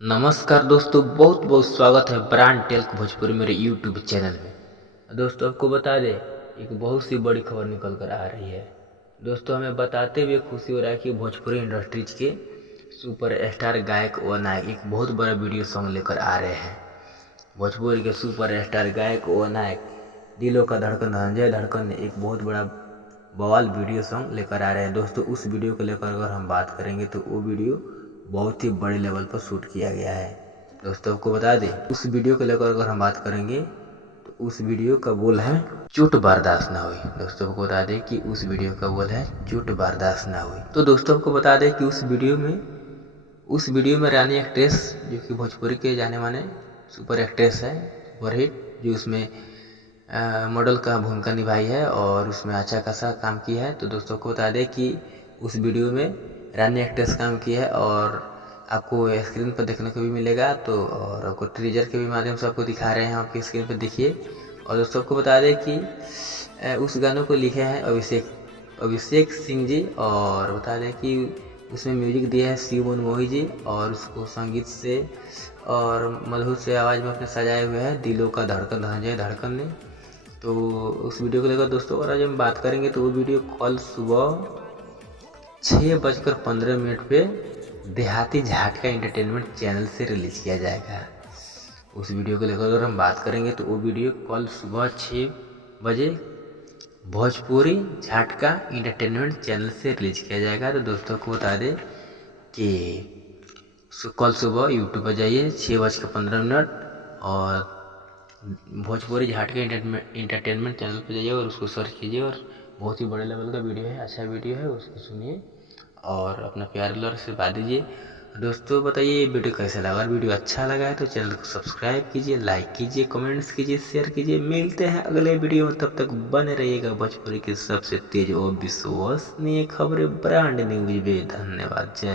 नमस्कार दोस्तों, बहुत बहुत स्वागत है ब्रांड टेल्क भोजपुरी मेरे यूट्यूब चैनल में। दोस्तों आपको बता दें, एक बहुत सी बड़ी खबर निकल कर आ रही है। दोस्तों हमें बताते हुए खुशी हो रहा है कि भोजपुरी इंडस्ट्रीज के सुपर स्टार गायक व नायक एक बहुत बड़ा वीडियो सॉन्ग लेकर आ रहे हैं। भोजपुरी के सुपर स्टार गायक व नायक दिलों का धड़कन धनंजय धड़कन ने एक बहुत बड़ा बवाल वीडियो सॉन्ग लेकर आ रहे हैं। दोस्तों उस वीडियो को लेकर अगर हम बात करेंगे तो वो वीडियो बहुत ही बड़े लेवल पर शूट किया गया है। दोस्तों आपको बता दें, उस वीडियो को लेकर अगर हम बात करेंगे तो उस वीडियो का बोल है चोट बर्दाश्त ना हुई। दोस्तों आपको बता दें कि उस वीडियो का बोल है चोट बर्दाश्त ना हुई। तो दोस्तों आपको बता दें कि उस वीडियो में रानी एक्ट्रेस, जो कि भोजपुरी के जाने माने सुपर एक्ट्रेस है, सुपरहिट, जो उसमें मॉडल का भूमिका निभाई है और उसमें अच्छा खासा काम किया है। तो दोस्तों को बता दें कि उस वीडियो में रानी एक्ट्रेस काम की है और आपको स्क्रीन पर देखने को भी मिलेगा। तो और आपको ट्रीजर के भी माध्यम से आपको दिखा रहे हैं, आपकी स्क्रीन पर देखिए। और दोस्तों को बता दें कि उस गानों को लिखे हैं अभिषेक सिंह जी, और बता दें कि उसमें म्यूजिक दिया है शिव मनमोही जी, और उसको संगीत से और मधुर से आवाज़ में अपने सजाए हुए हैं दिलों का धड़कन धनंजय धड़कन ने। तो उस वीडियो को लेकर दोस्तों और आज हम बात करेंगे तो वो वीडियो कल सुबह 6:15 पे देहाती झटका एंटरटेनमेंट चैनल से रिलीज किया जाएगा। उस वीडियो को लेकर अगर हम बात करेंगे तो वो वीडियो कल सुबह 6 बजे भोजपुरी झटका एंटरटेनमेंट चैनल से रिलीज किया जाएगा। तो दोस्तों को बता दें कि कल सुबह यूट्यूब पर जाइए 6:15 और भोजपुरी झटका एंटरटेनमेंट चैनल पर जाइए और उसको सर्च कीजिए। और बहुत ही बड़े लेवल का वीडियो है, अच्छा वीडियो है, उसको सुनिए और अपना प्यार और आशीर्वाद दीजिए। दोस्तों बताइए ये वीडियो कैसा लगा। अगर वीडियो अच्छा लगा है तो चैनल को सब्सक्राइब कीजिए, लाइक कीजिए, कमेंट्स कीजिए, शेयर कीजिए। मिलते हैं अगले वीडियो में, तब तक बने रहिएगा भोजपुरी की सबसे तेज और विश्वसनीय खबरें ब्रांड न्यूज में। धन्यवाद, जय हो।